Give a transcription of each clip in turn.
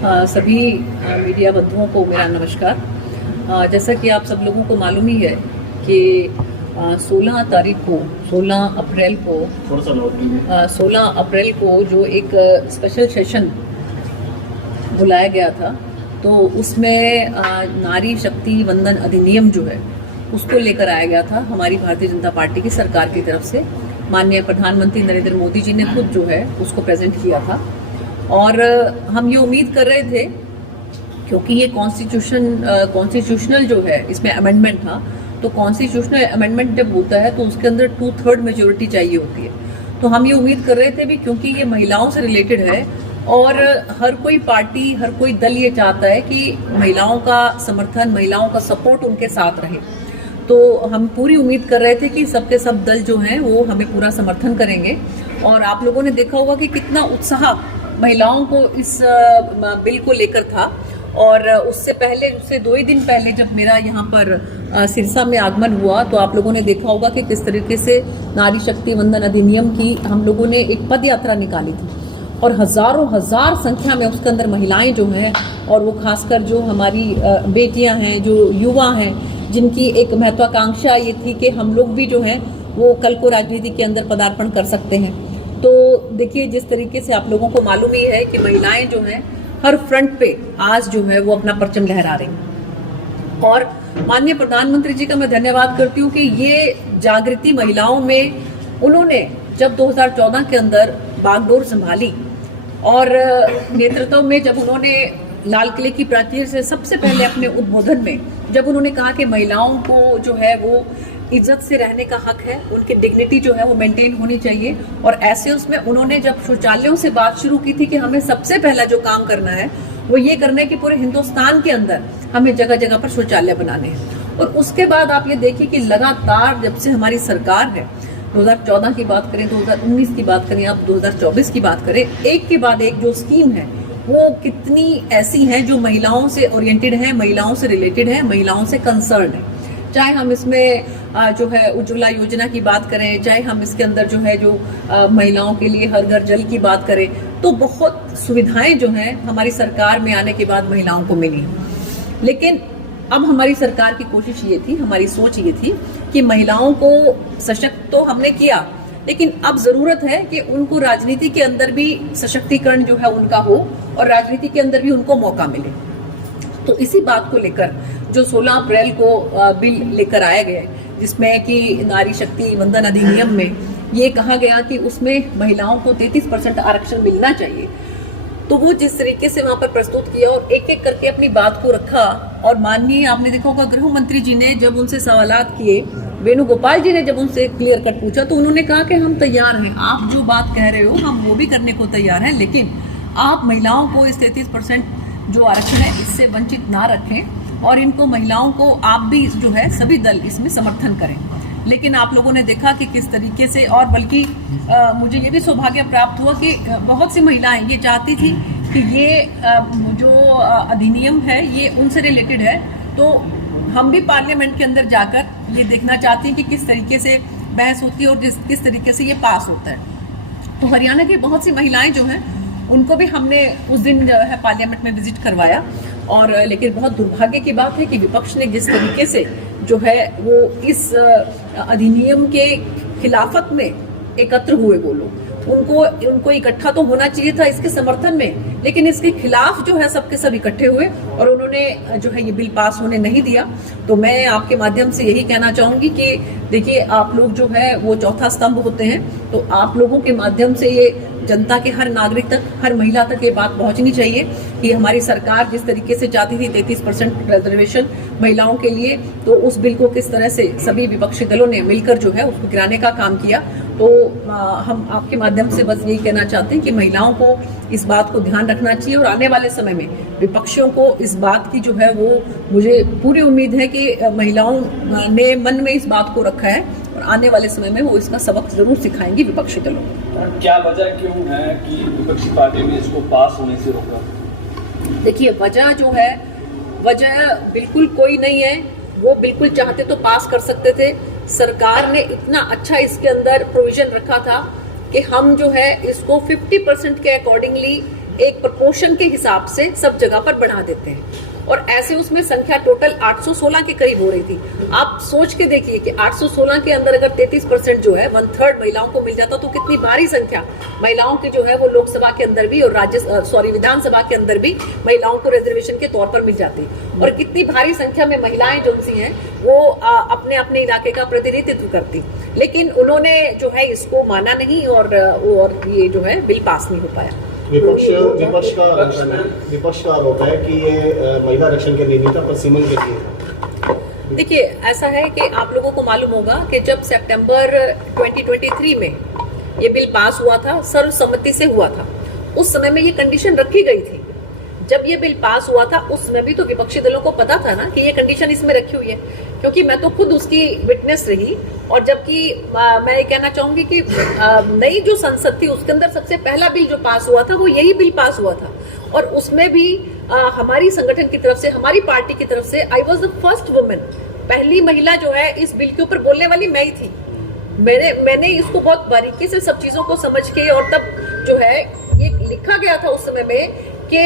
सभी मीडिया बंधुओं को मेरा नमस्कार। जैसा कि आप सब लोगों को मालूम ही है कि 16 अप्रैल को जो एक स्पेशल सेशन बुलाया गया था, तो उसमें नारी शक्ति वंदन अधिनियम जो है उसको लेकर आया गया था हमारी भारतीय जनता पार्टी की सरकार की तरफ से। माननीय प्रधानमंत्री नरेंद्र मोदी जी ने खुद जो है उसको प्रेजेंट किया था और हम ये उम्मीद कर रहे थे, क्योंकि ये कॉन्स्टिट्यूशनल जो है इसमें अमेंडमेंट था, तो कॉन्स्टिट्यूशनल अमेंडमेंट जब होता है तो उसके अंदर 2/3 मेजोरिटी चाहिए होती है। तो हम ये उम्मीद कर रहे थे भी, क्योंकि ये महिलाओं से रिलेटेड है और हर कोई पार्टी, हर कोई दल ये चाहता है कि महिलाओं का समर्थन, महिलाओं का सपोर्ट उनके साथ रहे। तो हम पूरी उम्मीद कर रहे थे कि सबके सब दल जो हैं वो हमें पूरा समर्थन करेंगे। और आप लोगों ने देखा होगा कि कितना उत्साह महिलाओं को इस बिल को लेकर था। और उससे 2 ही दिन पहले जब मेरा यहाँ पर सिरसा में आगमन हुआ, तो आप लोगों ने देखा होगा कि किस तरीके से नारी शक्ति वंदन अधिनियम की हम लोगों ने एक पद यात्रा निकाली थी और हजार संख्या में उसके अंदर महिलाएं जो हैं, और वो खासकर जो हमारी बेटियां हैं, जो युवा हैं, जिनकी एक महत्वाकांक्षा ये थी कि हम लोग भी जो हैं वो कल को राजनीति के अंदर पदार्पण कर सकते हैं। तो देखिए, जिस तरीके से आप लोगों को मालूम ही है कि महिलाएं जो हैं हर फ्रंट पे आज जो है वो अपना परचम लहरा रही हैं। और माननीय प्रधानमंत्री जी का मैं धन्यवाद करती हूँ कि ये जागृति महिलाओं में, उन्होंने जब 2014 के अंदर बागडोर संभाली और नेतृत्व में जब उन्होंने लाल किले की प्राचीर से सबसे पहले अपने उद्बोधन में जब उन्होंने कहा कि महिलाओं को जो है वो इज्जत से रहने का हक है, उनकी डिग्निटी जो है वो मेंटेन होनी चाहिए। और ऐसे उसमें उन्होंने जब शौचालयों से बात शुरू की थी कि हमें सबसे पहला जो काम करना है वो ये करना है कि पूरे हिंदुस्तान के अंदर हमें जगह जगह पर शौचालय बनाने हैं। और उसके बाद आप ये देखिए कि लगातार जब से हमारी सरकार है, 2014 की बात करें, 2019 की बात करें, आप 2024 की बात करें, एक के बाद एक जो स्कीम है वो कितनी ऐसी हैं जो महिलाओं से ओरिएंटेड है, महिलाओं से रिलेटेड है, महिलाओं से कंसर्न है। चाहे हम इसमें जो है उज्ज्वला योजना की बात करें, चाहे हम इसके अंदर जो है जो महिलाओं के लिए हर घर जल की बात करें, तो बहुत सुविधाएं जो हैं हमारी सरकार में आने के बाद महिलाओं को मिली। लेकिन अब हमारी सरकार की कोशिश ये थी, हमारी सोच ये थी कि महिलाओं को सशक्त तो हमने किया, लेकिन अब जरूरत है कि उनको राजनीति के अंदर भी सशक्तिकरण जो है उनका हो और राजनीति के अंदर भी उनको मौका मिले। तो इसी बात को लेकर जो 16 अप्रैल को बिल लेकर आया गया, जिसमें कि नारी शक्ति वंदन अधिनियम में ये कहा गया कि उसमें महिलाओं को 33% आरक्षण मिलना चाहिए। तो वो जिस तरीके से वहां पर प्रस्तुत किया और एक एक करके अपनी बात को रखा, और माननीय आपने देखा होगा गृह मंत्री जी ने जब उनसे सवालात किए, वेणुगोपाल जी ने जब उनसे क्लियर कट पूछा, तो उन्होंने कहा कि हम तैयार हैं, आप जो बात कह रहे हो हम वो भी करने को तैयार हैं, लेकिन आप महिलाओं को इस 33% जो आरक्षण है इससे वंचित ना रखें और इनको महिलाओं को आप भी जो है सभी दल इसमें समर्थन करें। लेकिन आप लोगों ने देखा कि किस तरीके से, और बल्कि मुझे ये भी सौभाग्य प्राप्त हुआ कि बहुत सी महिलाएं ये चाहती थी कि ये जो अधिनियम है ये उनसे रिलेटेड है, तो हम भी पार्लियामेंट के अंदर जाकर ये देखना चाहती हैं कि किस तरीके से बहस होती है और किस तरीके से ये पास होता है। तो हरियाणा की बहुत सी महिलाएं जो हैं उनको भी हमने उस दिन जो है पार्लियामेंट में विजिट करवाया। और लेकिन बहुत दुर्भाग्य की बात है कि विपक्ष ने जिस तरीके से जो है वो इस अधिनियम के खिलाफत में एकत्र हुए, वो लोग उनको इकट्ठा तो होना चाहिए था इसके समर्थन में, लेकिन इसके खिलाफ जो है सबके सब इकट्ठे हुए और उन्होंने जो है ये बिल पास होने नहीं दिया। तो मैं आपके माध्यम से यही कहना चाहूंगी कि देखिए, आप लोग जो है वो चौथा स्तंभ होते हैं, तो आप लोगों के माध्यम से ये जनता के हर नागरिक तक, हर महिला तक ये बात पहुंचनी चाहिए कि हमारी सरकार जिस तरीके से चाहती थी 33% रिजर्वेशन महिलाओं के लिए, तो उस बिल को किस तरह से सभी विपक्षी दलों ने मिलकर जो है उसको गिराने का काम किया। तो हम आपके माध्यम से बस यही कहना चाहते हैं कि महिलाओं को इस बात को ध्यान रखना चाहिए और आने वाले समय में विपक्षियों को इस बात की जो है वो, मुझे पूरी उम्मीद है कि महिलाओं ने मन में इस बात को रखा है और आने वाले समय में वो इसका सबक जरूर सिखाएंगी विपक्षी दलों को। क्या वजह क्यों है कि विपक्षी पार्टी ने इसको पास होने से रोका? देखिए, वजह जो है, वजह बिल्कुल कोई नहीं है। वो बिल्कुल चाहते तो पास कर सकते थे। सरकार ने इतना अच्छा इसके अंदर प्रोविजन रखा था कि हम जो है इसको 50% के अकॉर्डिंगली एक प्रपोर्शन के हिसाब से सब जगह पर बढ़ा देते हैं और ऐसे उसमें संख्या टोटल 816 के करीब हो रही थी। आप सोच के देखिए कि 816 के अंदर अगर 33% जो है 1/3 महिलाओं को मिल जाता तो कितनी भारी संख्या महिलाओं की जो है वो लोकसभा के अंदर भी और विधानसभा के अंदर भी महिलाओं को रिजर्वेशन के तौर पर मिल जाती और कितनी भारी संख्या में महिलाएं जो सी हैं वो अपने अपने इलाके का प्रतिनिधित्व करती। लेकिन उन्होंने जो है इसको माना नहीं और ये जो है बिल पास नहीं हो पाया। विपक्ष का आरोप है कि ये महिला आरक्षण के लिए नहीं था, पर सीमन के लिए। देखिए ऐसा है कि आप लोगों को मालूम होगा कि जब सितंबर 2023 में ये बिल पास हुआ था, सर्वसम्मति से हुआ था, उस समय में ये कंडीशन रखी गई थी। जब ये बिल पास हुआ था उस समय भी तो विपक्षी दलों को पता था ना कि ये कंडीशन इसमें रखी हुई है, क्योंकि मैं तो खुद उसकी विटनेस रही। और जबकि मैं ये कहना चाहूंगी कि नई जो संसद थी उसके अंदर सबसे पहला बिल जो पास हुआ था वो यही बिल पास हुआ था और उसमें भी हमारी संगठन की तरफ से, हमारी पार्टी की तरफ से I was the first women, पहली महिला जो है इस बिल के ऊपर बोलने वाली मैं ही थी। मैंने इसको बहुत बारीकी से सब चीजों को समझ के और तब जो है ये लिखा गया था उस समय में कि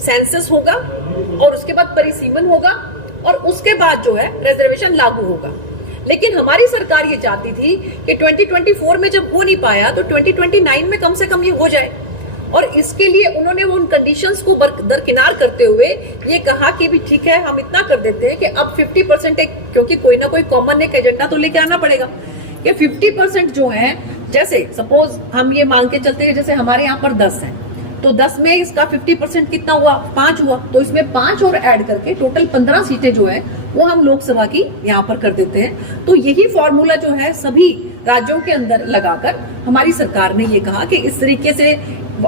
सेंसस होगा और उसके बाद परिसीमन होगा और उसके बाद जो है रिजर्वेशन लागू होगा। लेकिन हमारी सरकार ये चाहती थी कि 2024 में जब हो नहीं पाया तो 2029 में कम से कम ये हो जाए और इसके लिए उन्होंने उन कंडीशंस को दरकिनार करते हुए ये कहा कि भी ठीक है हम इतना कर देते हैं कि अब 50% क्योंकि कोई ना कोई कॉमन एक एजेंडा तो लेके आना पड़ेगा कि 50% जो है, जैसे सपोज हम ये मान के चलते हैं जैसे हमारे यहाँ पर 10 है तो 10 में इसका 50% कितना हुआ, 5 हुआ, तो इसमें 5 और ऐड करके टोटल 15 सीटें जो है वो हम लोकसभा की यहाँ पर कर देते हैं। तो यही फॉर्मूला जो है सभी राज्यों के अंदर लगाकर हमारी सरकार ने ये कहा कि इस तरीके से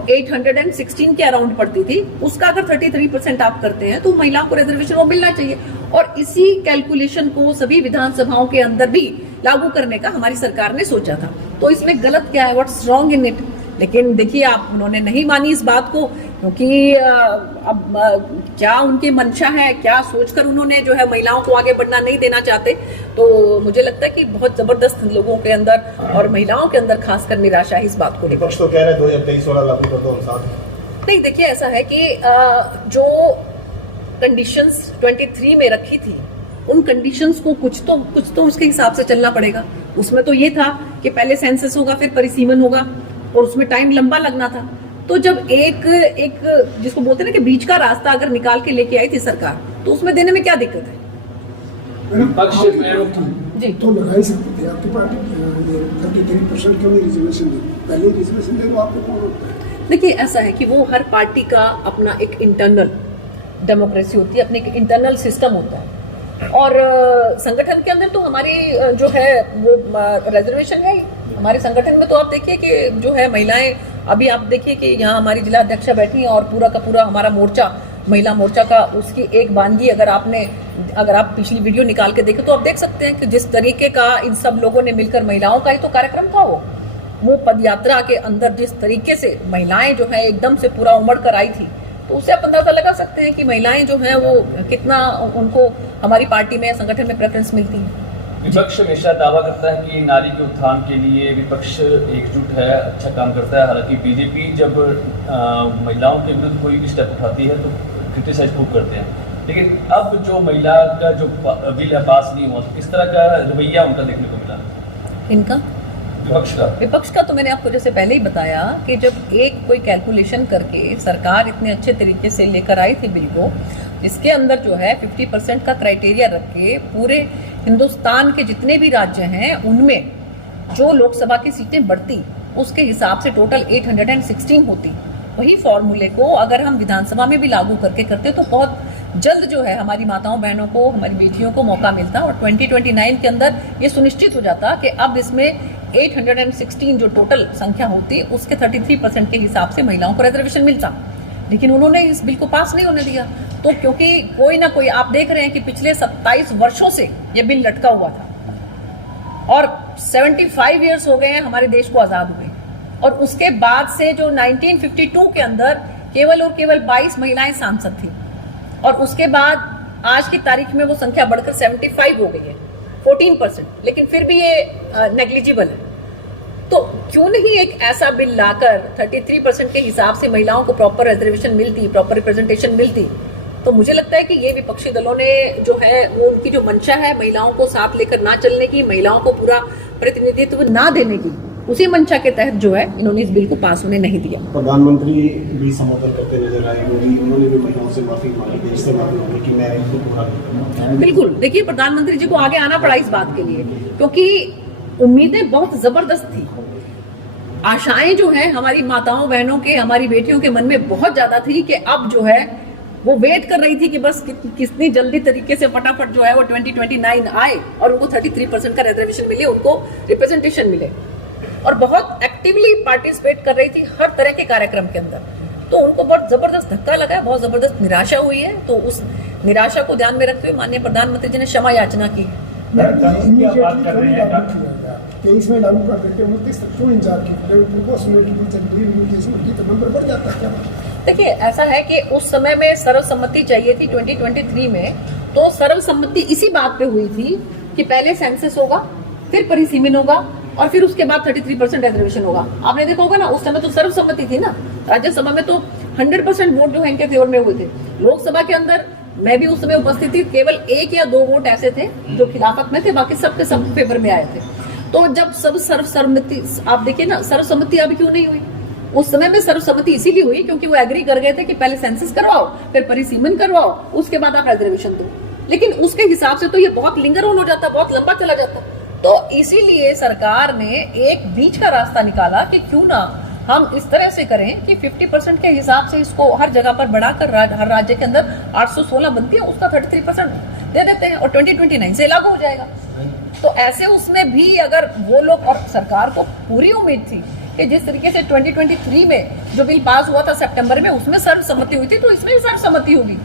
816 के अराउंड पड़ती थी, उसका अगर 33% आप करते हैं तो महिलाओं को रिजर्वेशन वो मिलना चाहिए और इसी कैलकुलेशन को सभी विधानसभाओं के अंदर भी लागू करने का हमारी सरकार ने सोचा था। तो इसमें गलत क्या है, व्हाट्स रॉन्ग इन इट? लेकिन देखिए आप उन्होंने नहीं मानी इस बात को, क्योंकि अब क्या उनकी मंशा है, क्या सोचकर उन्होंने जो है महिलाओं को आगे बढ़ना नहीं देना चाहते। तो मुझे लगता है कि बहुत जबरदस्त लोगों के अंदर और महिलाओं के अंदर खासकर निराशा है इस बात को लेकर। तो कह रहे 2023 वाला लागू कर दो हम साथ। नहीं, देखिए ऐसा है कि जो कंडीशंस 23 में रखी थी उन कंडीशंस को कुछ तो उसके हिसाब से चलना पड़ेगा। उसमें तो ये था कि पहले सेंसस होगा फिर परिसीमन होगा और उसमें टाइम लंबा लगना था। तो जब एक जिसको बोलते हैं ना कि बीच का रास्ता अगर निकाल के लेके आई थी सरकार तो उसमें देने में क्या दिक्कत है? विपक्ष जी तो लगा ही सकती थी आपकी पार्टी 33% क्यों नहीं रिजर्वेशन दी? पहले रिजर्वेशन दे दो, आपको कौन रोकता है? देखिए ऐसा है कि वो हर पार्टी का अपना एक इंटरनल डेमोक्रेसी होती है, अपने एक इंटरनल सिस्टम होता है और संगठन के अंदर तो हमारी जो है वो रिजर्वेशन है। हमारे संगठन में तो आप देखिए कि जो है महिलाएं, अभी आप देखिए कि यहाँ हमारी जिला अध्यक्षा बैठी हैं और पूरा का पूरा हमारा मोर्चा, महिला मोर्चा का, उसकी एक बानगी अगर आप पिछली वीडियो निकाल के देखें तो आप देख सकते हैं कि जिस तरीके का इन सब लोगों ने मिलकर, महिलाओं का ही तो कार्यक्रम था वो पद यात्रा के अंदर जिस तरीके से महिलाएं जो है एकदम से पूरा उमड़ कर आई थी, तो उससे आप अंदाजा लगा सकते हैं कि महिलाएं जो हैं वो कितना उनको हमारी पार्टी में, संगठन में प्रेफरेंस मिलती है। विपक्ष हमेशा दावा करता है कि नारी के उत्थान के लिए विपक्ष एकजुट है, अच्छा काम करता है। हालांकि बीजेपी जब महिलाओं के विरुद्ध कोई भी स्टेप उठाती है तो क्रिटिसाइज खूब करते हैं, लेकिन अब जो महिला का जो बिल पास नहीं हुआ तो किस तरह का रवैया उनका देखने को मिला? इनका विपक्ष का तो मैंने आपको जैसे पहले ही बताया कि जब एक कोई कैलकुलेशन करके सरकार इतने अच्छे तरीके से लेकर आई थी बिल को, इसके अंदर जो है 50% का क्राइटेरिया रख के पूरे हिंदुस्तान के जितने भी राज्य हैं उनमें जो लोकसभा की सीटें बढ़ती उसके हिसाब से टोटल 816 होती। वही फॉर्मूले को अगर हम विधानसभा में भी लागू करके करते तो बहुत जल्द जो है हमारी माताओं बहनों को, हमारी बेटियों को मौका मिलता और 2029 के अंदर ये सुनिश्चित हो जाता कि अब इसमें 816 जो टोटल संख्या होती उसके 33% के हिसाब से महिलाओं को रिजर्वेशन मिलता। लेकिन उन्होंने इस बिल को पास नहीं होने दिया। तो क्योंकि कोई ना कोई, आप देख रहे हैं कि पिछले 27 वर्षों से ये बिल लटका हुआ था और 75 इयर्स हो गए हैं हमारे देश को आज़ाद हुए, और उसके बाद से जो 1952 के अंदर केवल और केवल 22 महिलाएं सांसद थी और उसके बाद आज की तारीख में वो संख्या बढ़कर 75 हो गई है, 14%, लेकिन फिर भी ये नेग्लिजिबल है। तो क्यों नहीं एक ऐसा बिल लाकर 33% के हिसाब से महिलाओं को प्रॉपर रिजर्वेशन मिलती, प्रॉपर रिप्रेजेंटेशन मिलती। तो मुझे लगता है कि ये विपक्षी दलों ने जो है वो उनकी जो मंशा है महिलाओं को साथ लेकर ना चलने की, महिलाओं को पूरा प्रतिनिधित्व ना देने की, उसी मंशा के तहत जो है इन्होंने इस बिल को पास होने नहीं दिया। प्रधानमंत्री भी संबोधन करते नजर आए मोदी, उन्होंने भी महिलाओं से माफी मांगी, देश से माफी मांगी कि मैं इनको पूरा करूंगा। बिल्कुल, देखिए प्रधानमंत्री जी को आगे आना पड़ा इस बात के लिए, क्योंकि उम्मीदें बहुत जबरदस्त थी, आशाएं जो है हमारी माताओं बहनों के, हमारी बेटियों के मन में बहुत ज्यादा थी कि अब जो है वो वेट कर रही थी कि बस कितनी जल्दी तरीके से फटाफट जो है वो 2029 आए और उनको 33% का रिजर्वेशन मिले, उनको रिप्रेजेंटेशन मिले, और बहुत एक्टिवली पार्टिसिपेट कर रही थी हर तरह के कार्यक्रम के अंदर। तो उनको बहुत जबरदस्त धक्का लगा है, बहुत जबरदस्त निराशा हुई है। तो उस निराशा को ध्यान में रखते हुए माननीय प्रधानमंत्री जी ने क्षमा याचना की। तेईस में लागू कर करके 29 तक क्यों इंतजार किया? देखिए ऐसा है कि उस समय में सर्वसम्मति चाहिए थी 2023 में, तो सर्वसम्मति इसी बात पे हुई थी कि पहले सेंसस होगा, फिर परिसीमन होगा और फिर उसके बाद 33% रिजर्वेशन होगा। आपने देखा होगा ना, उस समय तो सर्वसम्मति थी ना, राज्यसभा में तो 100% वोट जो है इनके फेवर में हुए थे। लोकसभा के अंदर मैं भी उस समय उपस्थित थी, केवल 1 या 2 वोट ऐसे थे जो खिलाफत में थे, बाकी सबके सब फेवर में आए थे। तो जब सब सर्वसम्मति, आप देखिए ना सर्वसम्मति अभी क्यों नहीं हुई, उस समय में सर्वसम्मति इसीलिए हुई क्योंकि वो एग्री कर गए थे कि पहले सेंसस करवाओ, फिर परिसीमन करवाओ, उसके बाद आप रिजर्वेशन दो। लेकिन उसके हिसाब से तो ये बहुत लिंगर ऑन हो जाता, बहुत लंबा चला जाता। तो इसीलिए सरकार ने एक बीच का रास्ता निकाला कि क्यों ना हम इस तरह से करें कि 50% के हिसाब से इसको हर जगह पर बढ़ाकर हर राज्य के अंदर 816 बनती है, उसका 33% दे देते हैं और 2029 से लागू हो जाएगा। तो ऐसे उसमें भी अगर वो लोग, और सरकार को पूरी उम्मीद थी कि जिस तरीके से 2023 में जो बिल पास हुआ था सितंबर में, उसमें सर्वसम्मति हुई थी, तो इसमें भी सर्वसम्मति होगी।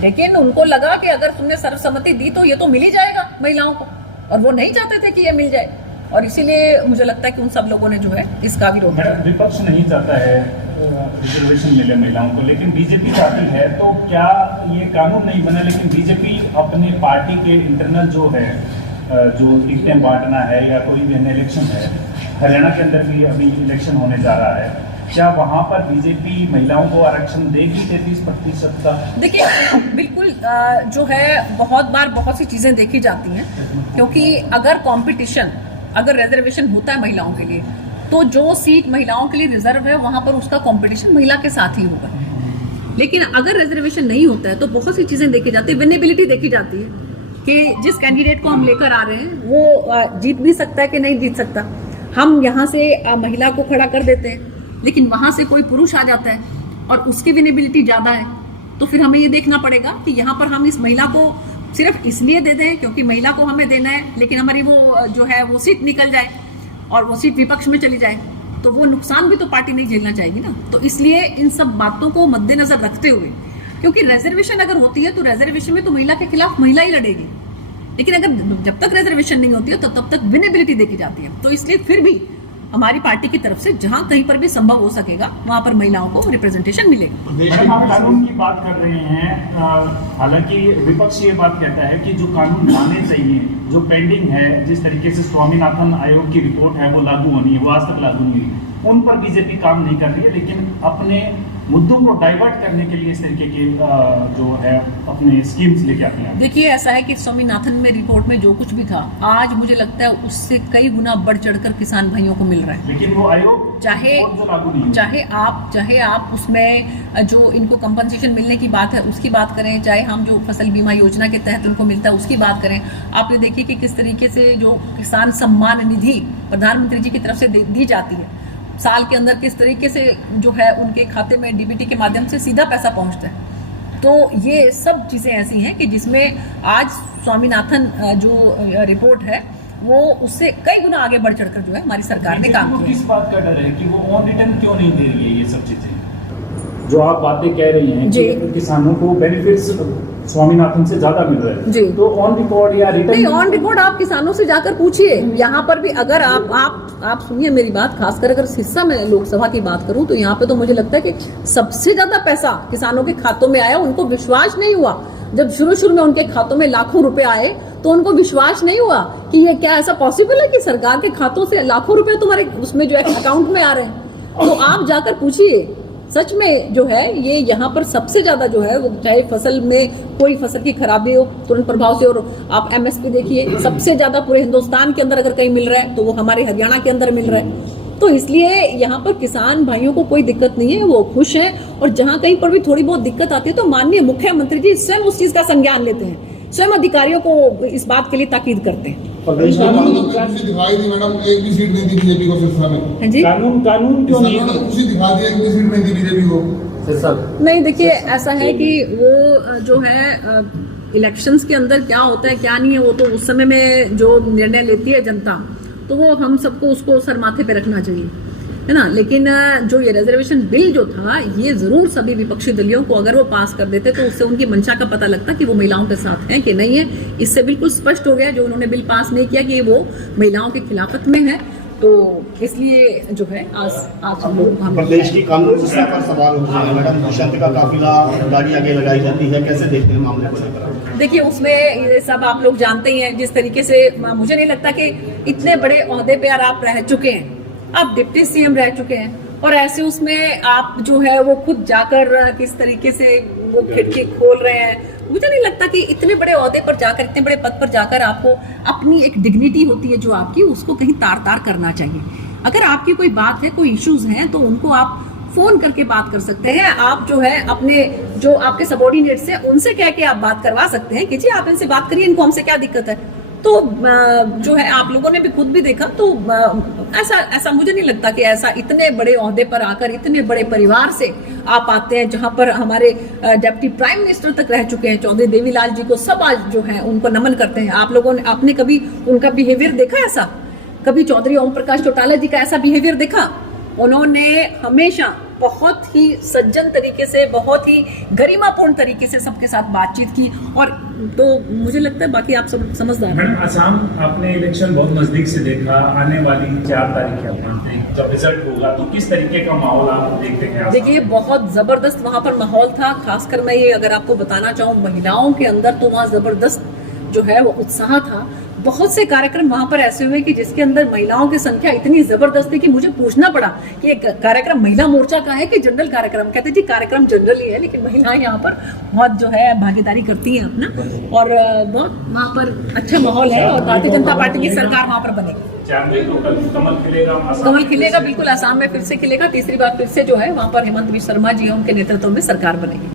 लेकिन उनको लगा कि अगर तुमने सर्वसम्मति दी तो ये तो मिल ही जाएगा महिलाओं को, और वो नहीं चाहते थे कि ये मिल जाए, और इसीलिए मुझे लगता है कि उन सब लोगों ने जो है इसका विरोध किया। विपक्ष नहीं चाहता है रिजर्वेशन मिले महिलाओं को, लेकिन बीजेपी चाहती है, तो क्या ये कानून नहीं बना, लेकिन बीजेपी अपनी पार्टी के इंटरनल जो है जो टिकटें बांटना है या कोई भी अन्य इलेक्शन है, हरियाणा के अंदर भी अभी इलेक्शन होने जा रहा है, क्या वहाँ पर बीजेपी महिलाओं को आरक्षण देगी 33% का? देखिए बिल्कुल, जो है बहुत बार बहुत सी चीजें देखी जाती हैं, क्योंकि अगर कंपटीशन, अगर रिजर्वेशन होता है महिलाओं के लिए, तो जो सीट महिलाओं के लिए रिजर्व है वहां पर उसका कंपटीशन महिला के साथ ही होगा। लेकिन अगर रिजर्वेशन नहीं होता है तो बहुत सी चीजें देखी जाती है, विनेबिलिटी देखी जाती है कि जिस कैंडिडेट को हम लेकर आ रहे हैं वो जीत भी सकता है कि नहीं जीत सकता। हम यहाँ से महिला को खड़ा कर देते हैं, लेकिन वहां से कोई पुरुष आ जाता है और उसकी विनेबिलिटी ज्यादा है, तो फिर हमें ये देखना पड़ेगा कि यहाँ पर हम इस महिला को सिर्फ इसलिए दे दें क्योंकि महिला को हमें देना है, लेकिन हमारी वो जो है वो सीट निकल जाए और वो सीट विपक्ष में चली जाए, तो वो नुकसान भी तो पार्टी नहीं झेलना चाहेगी ना। तो इसलिए इन सब बातों को मद्देनजर रखते हुए, क्योंकि रिजर्वेशन अगर होती है तो रिजर्वेशन में तो महिला के खिलाफ महिला ही लड़ेगी, लेकिन अगर जब तक रिजर्वेशन नहीं होती है तो तब तक विनेबिलिटी देखी जाती है। तो इसलिए फिर भी हमारी पार्टी की तरफ से जहां कहीं पर भी संभव हो सकेगा वहां पर महिलाओं को रिप्रेजेंटेशन मिलेगा। मैडम, आप कानून की बात कर रहे हैं, हालांकि विपक्ष ये बात कहता है कि जो कानून लाने चाहिए, जो पेंडिंग है, जिस तरीके से स्वामीनाथन आयोग की रिपोर्ट है वो लागू होनी है, वो आज तक लागू नहीं हुई, उन पर बीजेपी काम नहीं कर रही है, लेकिन अपने मुद्दों को डाइवर्ट करने के लिए इस तरीके के जो है अपने स्कीम्स लेके आते हैं। देखिए ऐसा है कि स्वामीनाथन में रिपोर्ट में जो कुछ भी था, आज मुझे लगता है उससे कई गुना बढ़ चढ़कर किसान भाइयों को मिल रहा है। लेकिन वो आयोग चाहे आप उसमें जो इनको कंपनसेशन मिलने की बात है उसकी बात करें, चाहे हम जो फसल बीमा योजना के तहत उनको मिलता है उसकी बात करें, आप ये देखिए कि किस तरीके से जो किसान सम्मान निधि प्रधानमंत्री जी की तरफ से दी जाती है, साल के अंदर किस तरीके से जो है उनके खाते में डीबीटी के माध्यम से सीधा पैसा पहुंचता है। तो ये सब चीजें ऐसी हैं कि जिसमें आज स्वामीनाथन जो रिपोर्ट है वो उससे कई गुना आगे बढ़ चढ़कर जो है हमारी सरकार ने काम किया। किस बात का डर है कि वो ऑन रिटर्न क्यों नहीं दे रही है? ये सब चीजें जो आप बातें कह रही हैं कि किसानों को बेनिफिट्स स्वामीनाथन से ज्यादा मिल रहे हैं, जी, तो ऑन रिकॉर्ड या रिटर्न नहीं, ऑन रिकॉर्ड आप किसानों से जाकर पूछिए। यहाँ पर भी अगर आप सुनिए मेरी बात, खासकर अगर हिस्सा में लोकसभा की बात करूं तो यहाँ पे तो मुझे लगता है कि सबसे ज्यादा पैसा किसानों के खातों में आया, उनको विश्वास नहीं हुआ। जब शुरू में उनके खातों में लाखों रुपए आए तो उनको विश्वास नहीं हुआ कि ये क्या ऐसा पॉसिबल है कि सरकार के खातों से लाखों रुपए तुम्हारे उसमें जो है अकाउंट में आ रहे हैं। तो आप जाकर पूछिए, सच में जो है ये यहाँ पर सबसे ज्यादा जो है वो चाहे फसल में कोई फसल की खराबी हो तुरंत प्रभाव से, और आप एमएसपी देखिए सबसे ज्यादा पूरे हिंदुस्तान के अंदर अगर कहीं मिल रहा है तो वो हमारे हरियाणा के अंदर मिल रहा है। तो इसलिए यहाँ पर किसान भाइयों को कोई दिक्कत नहीं है, वो खुश हैं। और जहाँ कहीं पर भी थोड़ी बहुत दिक्कत आती है तो माननीय मुख्यमंत्री जी स्वयं उस चीज का संज्ञान लेते हैं, स्वयं अधिकारियों को इस बात के लिए ताकीद करते हैं। प्रदेश में दिखाई दी मैडम, एक भी सीट नहीं दी बीजेपी को सिरसा में। हाँ जी, कानून क्यों नहीं खुशी दिखा दी, एक भी सीट नहीं दी बीजेपी को। नहीं देखिए ऐसा है कि वो जो है इलेक्शंस के अंदर क्या होता है क्या नहीं है वो तो उस समय में जो निर्णय लेती है जनता, तो वो हम सबको उसको सर माथे पे रखना चाहिए, है ना। लेकिन जो ये रिजर्वेशन बिल जो था ये जरूर सभी विपक्षी दलों को अगर वो पास कर देते तो उससे उनकी मंशा का पता लगता कि वो महिलाओं के साथ हैं कि नहीं है। इससे बिल्कुल स्पष्ट हो गया जो उन्होंने बिल पास नहीं किया कि वो महिलाओं की खिलाफत में है। तो इसलिए जो है आज हम लोग प्रदेश की कानून व्यवस्था पर सवाल उठ रहे हैं मैडम। दुष्यंत का काफिला गाड़ी आगे लगाई जाती है, कैसे देखते हैं मामले को? देखिए उसमें ये सब आप लोग जानते ही हैं जिस तरीके से, मुझे नहीं लगता कि इतने बड़े ओहदे पे यार आप रह चुके हैं, आप डिप्टी सीएम रह चुके हैं और ऐसे उसमें आप जो है वो खुद जाकर किस तरीके से वो खिड़की खोल रहे हैं। मुझे नहीं लगता कि इतने बड़े ओहदे पर जाकर, इतने बड़े पद पर जाकर आपको अपनी एक डिग्निटी होती है जो आपकी, उसको कहीं तार करना चाहिए। अगर आपकी कोई बात है, कोई इश्यूज हैं तो उनको आप फोन करके बात कर सकते हैं। आप जो है अपने जो आपके सबॉर्डिनेट्स हैं उनसे कह के आप बात करवा सकते हैं कि जी आप इनसे बात करिए, इनको हमसे क्या दिक्कत है। तो जो है आप लोगों ने भी खुद भी देखा, तो ऐसा मुझे नहीं लगता कि ऐसा इतने बड़े ओहदे पर आकर इतने बड़े परिवार से आप आते हैं जहां पर हमारे डिप्टी प्राइम मिनिस्टर तक रह चुके हैं, चौधरी देवीलाल जी को सब आज जो है उनको नमन करते हैं। आप लोगों ने, आपने कभी उनका बिहेवियर देखा ऐसा? कभी चौधरी ओम प्रकाश चौटाला जी का ऐसा बिहेवियर देखा? उन्होंने हमेशा बहुत ही सज्जन तरीके से, बहुत ही गरिमापूर्ण तरीके से सबके साथ बातचीत की। और तो मुझे लगता है बाकी आप सब समझदार हैं। मैडम असम आपने इलेक्शन बहुत नजदीक से देखा, आने वाली 4 तारीख है जब रिजल्ट होगा तो किस तरीके का माहौल आप देखते हैं? देखिए बहुत जबरदस्त वहां पर माहौल था। खासकर मैं ये अगर आपको बताना चाहूँ महिलाओं के अंदर तो वहाँ जबरदस्त जो है वो उत्साह था। बहुत से कार्यक्रम वहां पर ऐसे हुए कि जिसके अंदर महिलाओं की संख्या इतनी जबरदस्त थी कि मुझे पूछना पड़ा कि एक कार्यक्रम महिला मोर्चा का है कि जनरल कार्यक्रम। कहते जी कार्यक्रम जनरल ही है लेकिन महिलाएं यहाँ पर बहुत जो है भागीदारी करती हैं अपना, और बहुत वहाँ पर अच्छा माहौल है और भारतीय जनता पार्टी की सरकार वहाँ पर बनेगी। कमल खिलेगा बिल्कुल, आसाम में फिर से खिलेगा, तीसरी बार फिर से जो है वहाँ पर हेमंत बिश्व शर्मा जी उनके नेतृत्व में सरकार बनेगी।